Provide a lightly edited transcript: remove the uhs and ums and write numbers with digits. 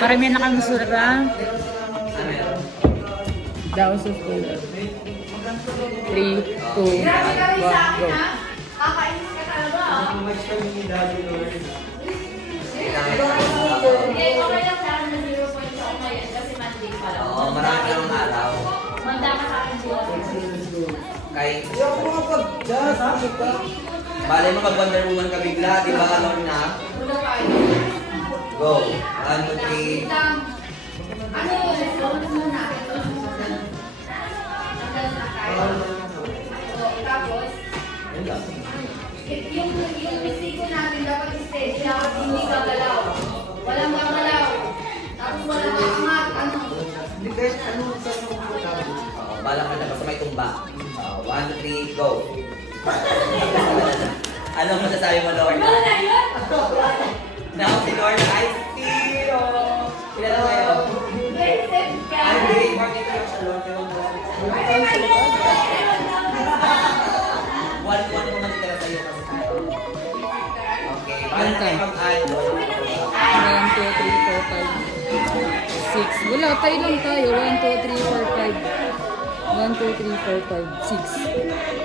Paramihan na kami masulat ha. Daos of color. 3, 2, 1, go. Kakainis ka talaga. Okay lang sa akin na 0 points ako ngayon kasi Monday pa lang. Oo, marami ka ng araw. Manda ka sa akin 0 Kahit... Balay mo mag-Wonder Woman ka bigla, di ba? Lorna? Go. 1, 2, 3. Ano yun? Muna. Tapos, yung mistake natin dapat stage, dapat hindi gagalaw. Walang gagalaw. Tapos walang angat, ano. Bala ka na, basta may tumba. 1, 2, 3, go. Ano masasabi mo, Lorna? Ano na yun? Now, si Lorna ay zero. Kilala kayo? Very safe ka. Ay, wait. Market ko yung salon. One mo manitira sa'yo kasi tayo. Okay. Paano na kayo mag-ano? 1, 2, 3, 4, 5, 6. Wala, tayo lang tayo. 1, 2, 3, 4, 5. 1, 2, 3, 4, 5, 6.